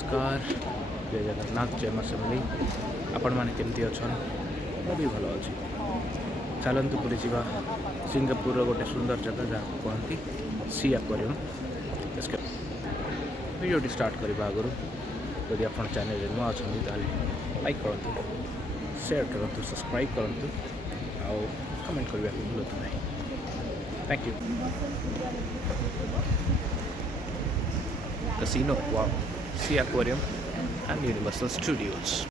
नमस्कार जय जगन्नाथ जय माँ समली आपण मैंने केमती अच्छा भी भल अच्छी चलतु पूरी जावा सिंगापुर गोटे सुंदर जगह जहाँ कहती सी एक्वेरियम वीडियो स्टार्ट करने आगु यदि आप चैनल नुआ अच्छा लाइक करूँ शेयर करूँ सब्सक्राइब करूँ आउ कमेंट करने को भूलु ना thank you Casino, wow, Sea Aquarium and Universal Studios.